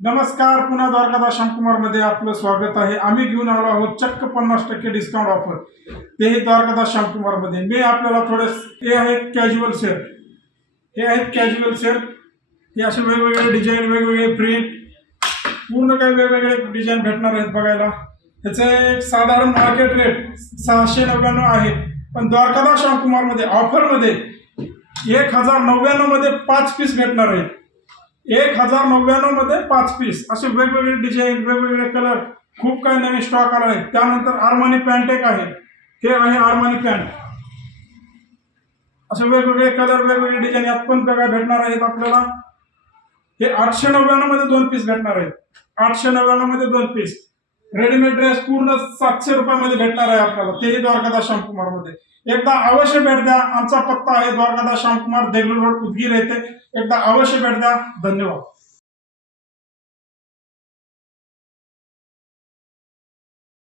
नमस्कार पुन्हा द्वारकादास श्यामकुमारमध्ये आपलं स्वागत आहे. आम्ही घेऊन आलो आहोत चक्क पन्नास टक्के डिस्काउंट ऑफर तेही द्वारकादास श्यामकुमारमध्ये मी आपल्याला थोडे हे आहेत कॅज्युअल शर्ट हे आहेत कॅज्युअल शर्ट हे असे वेगवेगळे डिझाईन वेगवेगळे प्रिंट पूर्ण काही वेगवेगळे डिझाईन भेटणार आहेत बघायला. त्याचे साधारण मार्केट रेट सहाशे नव्याण्णव आहे. पण द्वारकादास श्यामकुमारमध्ये ऑफरमध्ये एक हजार नव्याण्णवमध्ये पाच पीस भेटणार आहेत. एक हजार नव्याण्णवमध्ये पाच पीस असे वेगवेगळे डिझाईन वेगवेगळे कलर खूप काही नवीन स्टॉक आला आहे. त्यानंतर आर्मानी पॅन्ट एक आहे. हे आहे आर्मानी पॅन्ट असे वेगवेगळे कलर वेगवेगळे डिझाईन यात पण काय भेटणार आहेत आपल्याला. हे आठशे नव्याण्णवमध्ये दोन पीस भेटणार आहेत. आठशे नव्याण्णवमध्ये दोन पीस रेडीमेड ड्रेस पूर्ण सातशे रुपयामध्ये भेटणार आहे आपल्याला. तेही द्वारकादास श्यामकुमारमध्ये एकदा अवश्य भेट द्या. आमचा पत्ता आहे द्वारकादास श्यामकुमार देगलूर रोड उदगीर येथे. एकदा अवश्य भेट द्या. धन्यवाद.